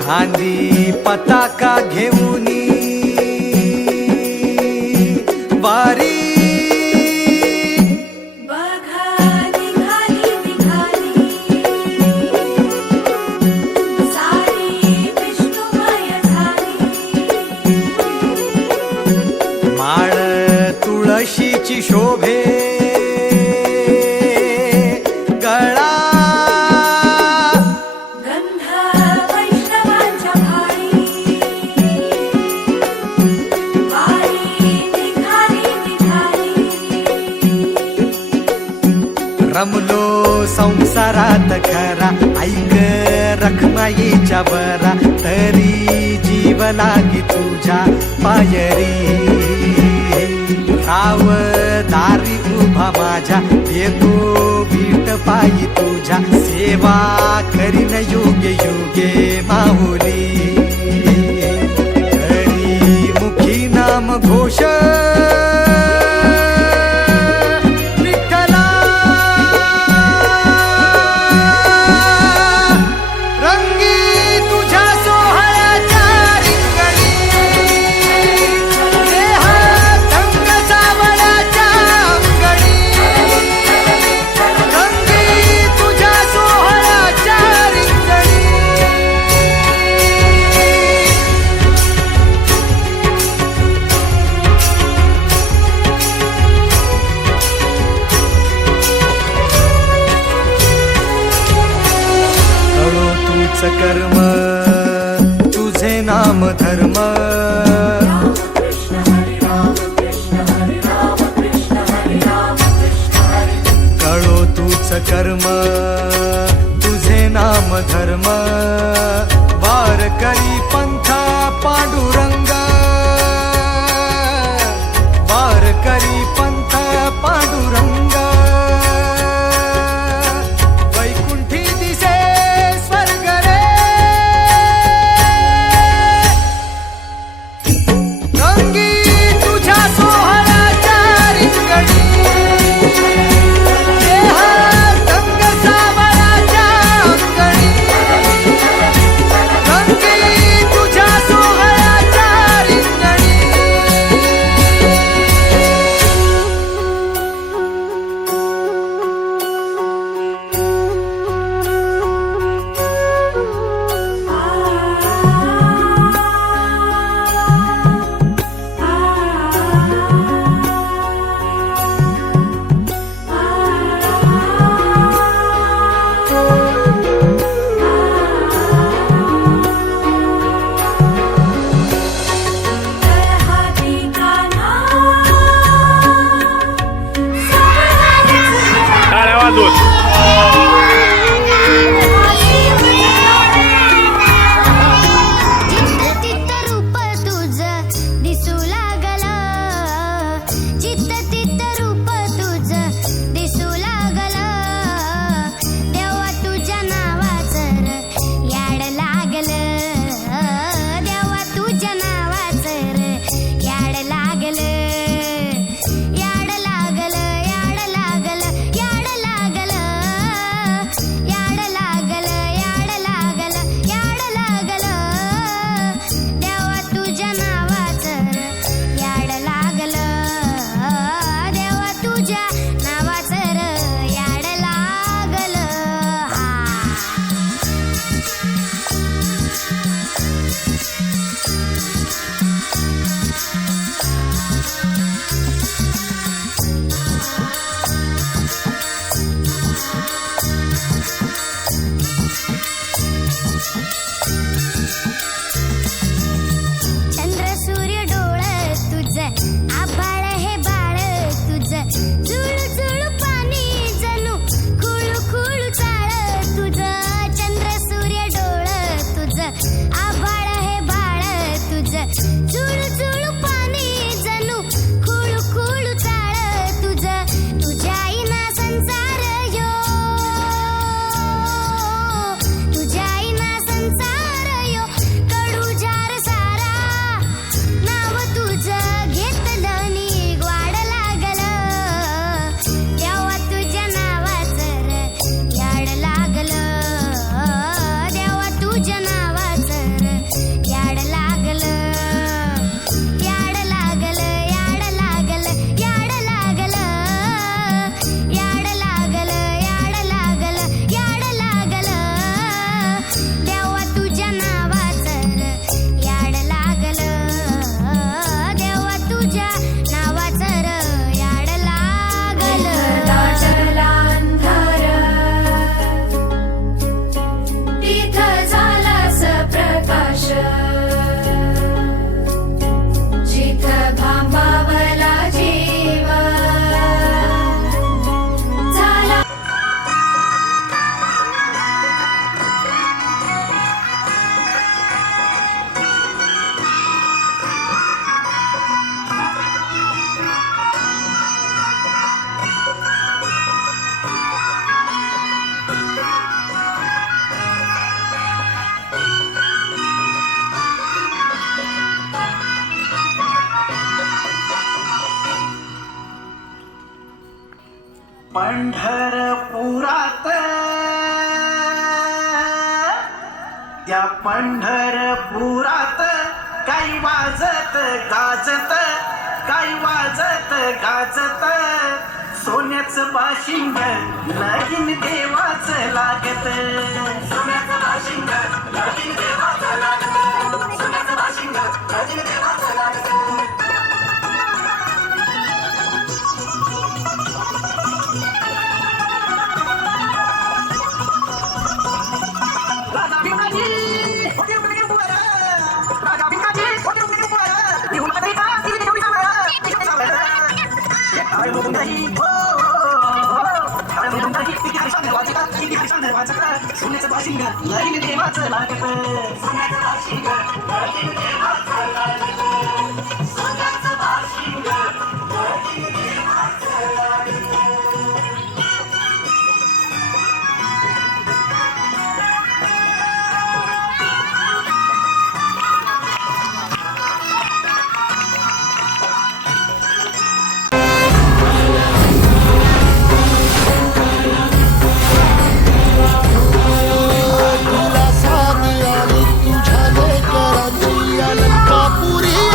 खांदी पताका घेऊनी वारी माळ तुळशीची शोभे गळा गंध वैष्णवांच्या भाळी वारी निघाली रमलो संसारात खरा ऐक रखमाईच्या बरा तरी जीव लागी तुझ्या पायरी राव दारी उभा माझ्या येतो बीट पायी तुझ्या सेवा करीन योगे योगे माहुली हरी मुखी नाम घोष कर्म तुझे नाम धर्म कळो तूच कर्म तुझे नाम धर्म वारकरी पंथ पांडुरंग वारकरी पंथ पांडुरंग तुझ्या सोहळ्याच्या पंढरपुरात त्या पंढरपुरात काही वाजत गाजत काही वाजत गाजत सोन्याचं बाशिंग लगीन देवाचं लागत सोन्याचं बाशिंग लगीन देवाचं लागत सोन्याचं बाशिंग लगीन देवाचं लागत सोन्याचं बाशिंग लगीन देवाचं लागत सोन्याचं बाशिंग लगीन देवाचं लागत सोन्याचं बाशिंग लगीन देवाचं लागत तुला साथ आली तुझ्या लेकरांची अलंकापुरी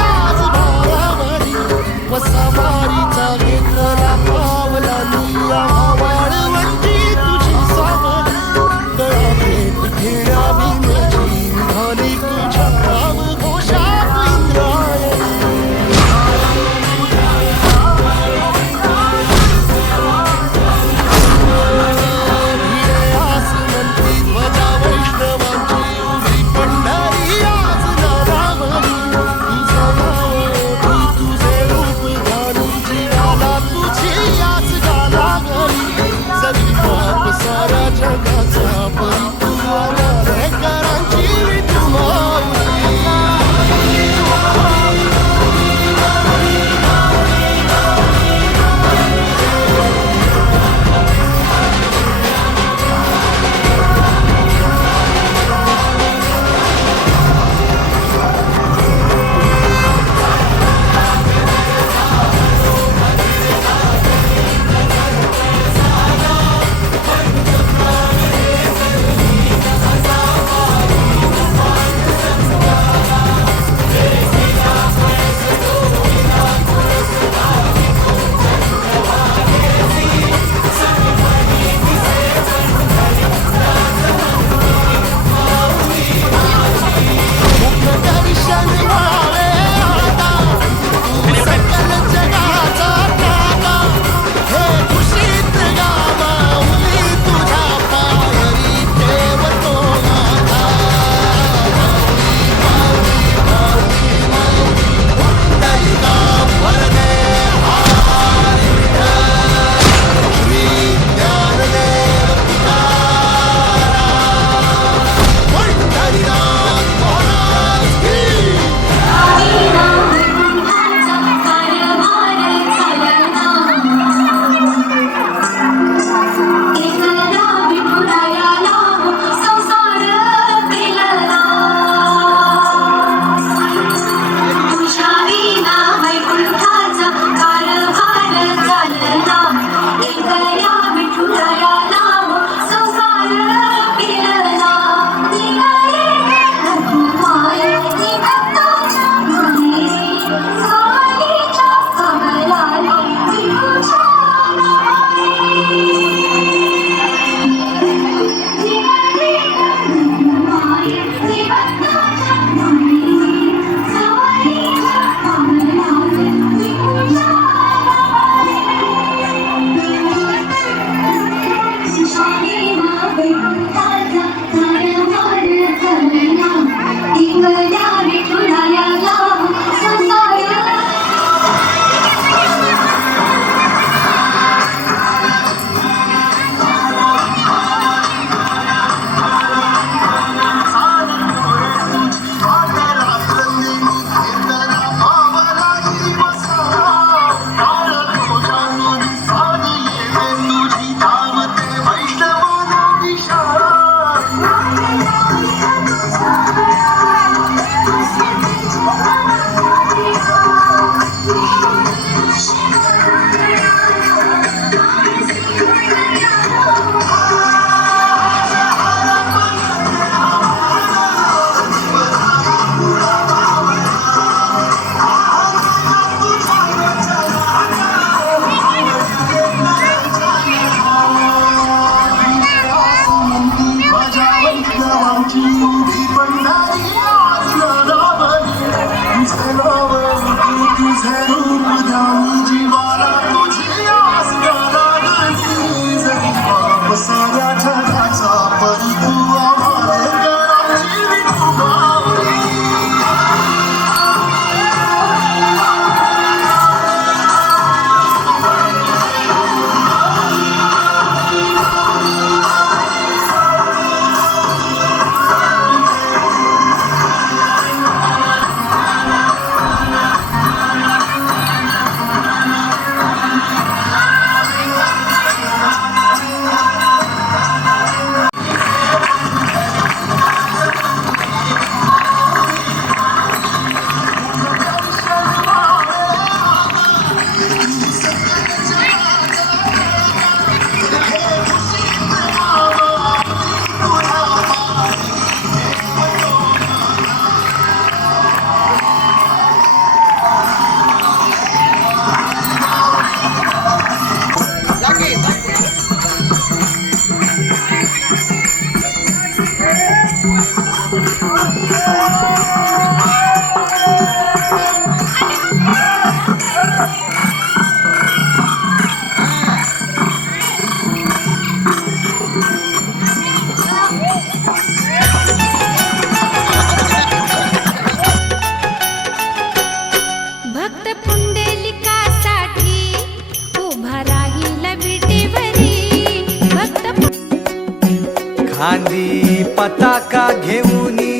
खांदी पताका घेऊनी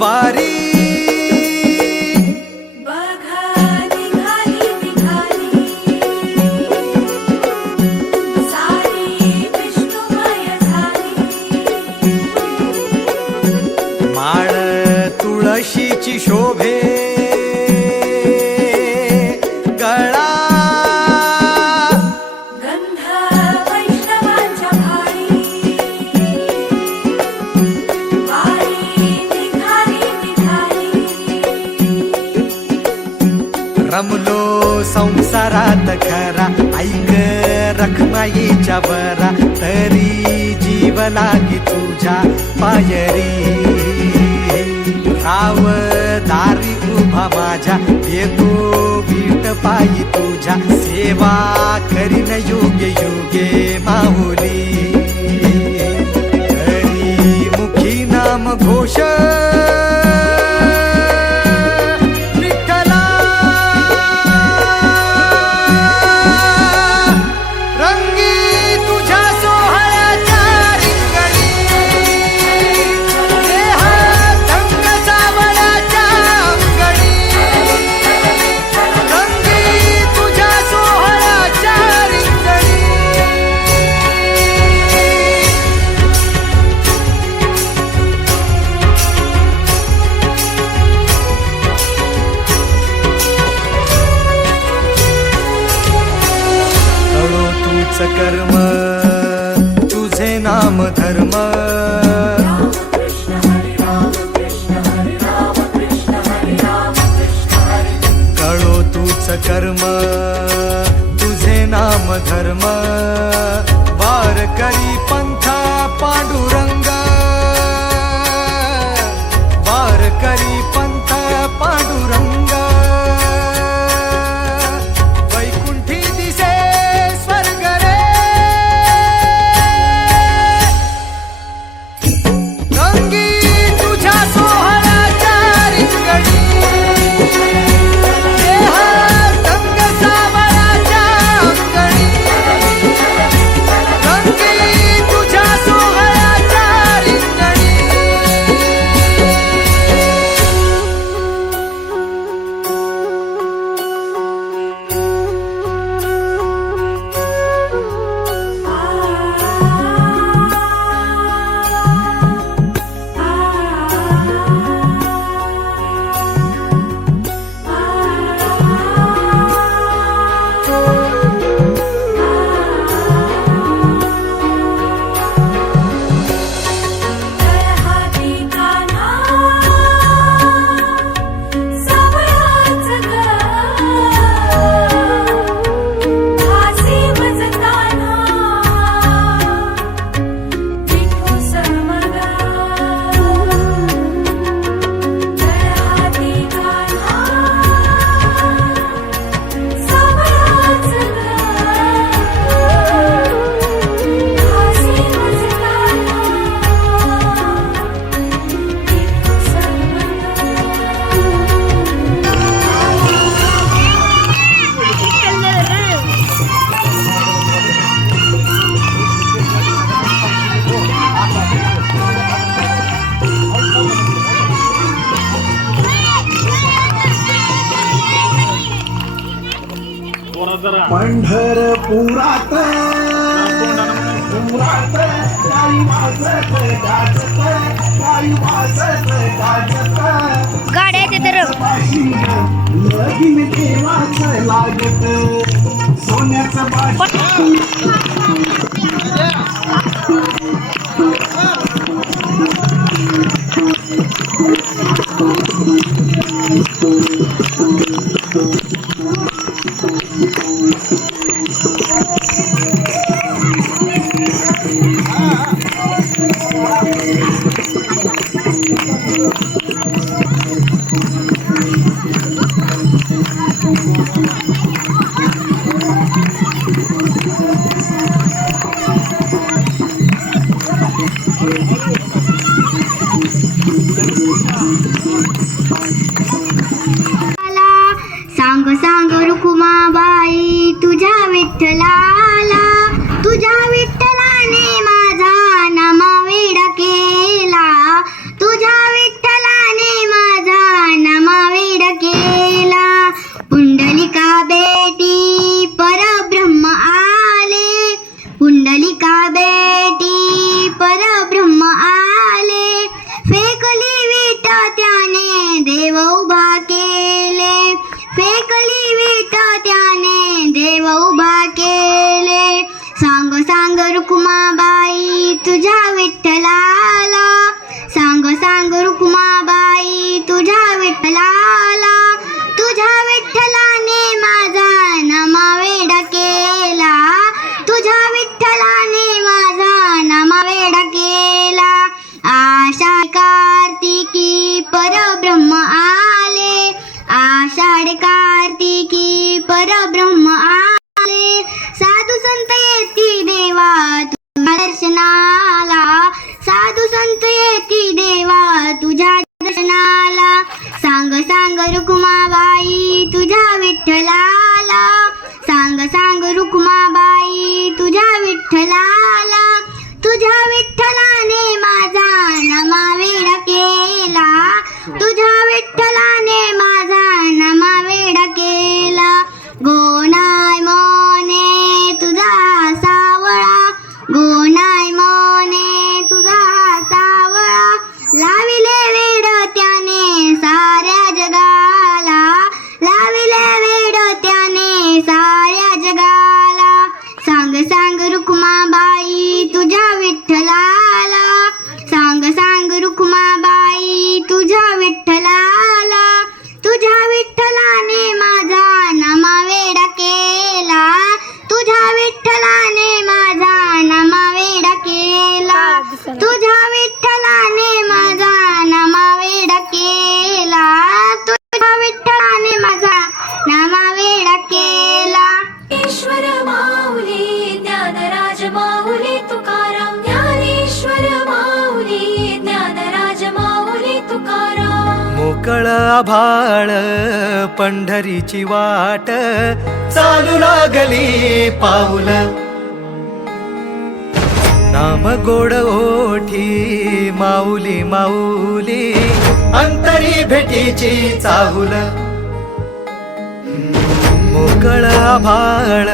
वारी बघा निघाली निघाली सारी विष्णुमय झाली माळ तुळशीची शोभे गळा गंध वैष्णवांच्या भाळी वारी निघाली निघाली रमलो संसारात खरा ऐक रखमाईच्या बरा तरी जीव लागी तुझ्या पायरी राव दारी उभा माझ्या येतो बीट पायी तुझ्या सेवा करीन युगे युगे माहुली करी मुखी नाम घोष विठ्ठला रंगी तुझ्या सोहळ्याच्या रिंगणी देहात रंग सावळ्याच्या अंगणी रंगी तुझ्या सोहळ्याच्या रिंगणी कळो तूच कर्म तुझे नाम धर्म राम कृष्ण हरी राम कृष्ण हरी राम कृष्ण हरी राम कृष्ण हरी कळो तूच कर्म तुझे नाम धर्म वारकरी पंथ पांडुरंग वारकरी पंथ पांडुरंग वैकुंठी दिसे स्वर्ग रे रंगी तुझ्या सोहळ्याच्या रिंगणी देहात रंग सावळ्याच्या अंगणी रंगी तुझ्या सोहळ्याच्या रिंगणी हाती कान्हा सावळाच ग हासी मज कान्हा विठू समग हाती कान्हा सावळाच ग हासी मज कान्हा पंढरपुरात पुरात गाई वाजत गाजत गाई वाजत गाजत गाड्या येते तर बाशिंग लगीन देवाचं लागत सोन्याचं बाशिंग सांग रुक्माबाई तुझ्या विठ्ठलाला, सांग सांग रुक्माबाई तुझ्या विठ्ठलाला, तुझ्या विठ्ठलाने माझा नामवेडा केला, तुझ्या विठ्ठलाने माझा नामवेडा केला. आषाढ कार्तिकी परब्रह्म आले, आषाढ कार्तिकी परब्रह्म आले, साधू संत येती देवा तुझ्या दर्शनाला, साधू संत येती देवा तुझ्या दर्शनाला. सांग सांग रुक्माबाई तुझ्या विठ्ठलाला, सांग सांग रुक्माबाई तुझ्या विठ्ठलाला, तुझ्या विठ्ठलाने माझा नामवेडा केला, तुझ्या विठ्ठलाने माझा नामवेडा केला. गोनाय मोने तुझा सावळा, गोनाय मोने तुझा सावळा, लाविले वेड त्याने साऱ्या जगाला, लाविले वेड त्याने साऱ्या जगाला. सांग सांग रुक्माबाई तुझ्या विठ्ठलाला, सांग सांग रुक्माबाई तुझ्या विठ्ठलाला, तुझ्या विठ्ठलाने माझा नामवेडा केला, तुझ्या विठ्ठलाने माझा नामवेडा केला, तुझ्या विठ्ठलाने माझा नामवेडा केला, तुझ्या विठ्ठलाने माझा नामवेडा केला. ईश्वर माऊली ज्ञानराज माऊली तुकाराम, ज्ञानेश्वर माऊली ज्ञानराज माऊली तुकाराम. मोकळ आभाळ पंढरीची वाट, चालू लागली पाऊल, नाम गोड ओठी माऊली माऊली, अंतरी भेटीची चाहुल. मोकळ आभाळ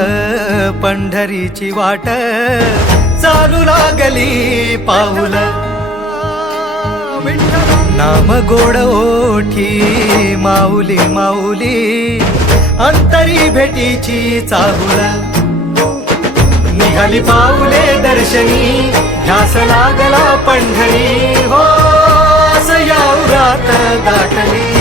पंढरीची वाट, चालू लागली पाऊल, नाम गोड ओठी माऊली माऊली, अंतरी भेटीची चाहुल. निघाली पाऊले दर्शनी, ध्यास लागला पंढरी, हो असं या उरात दाटली.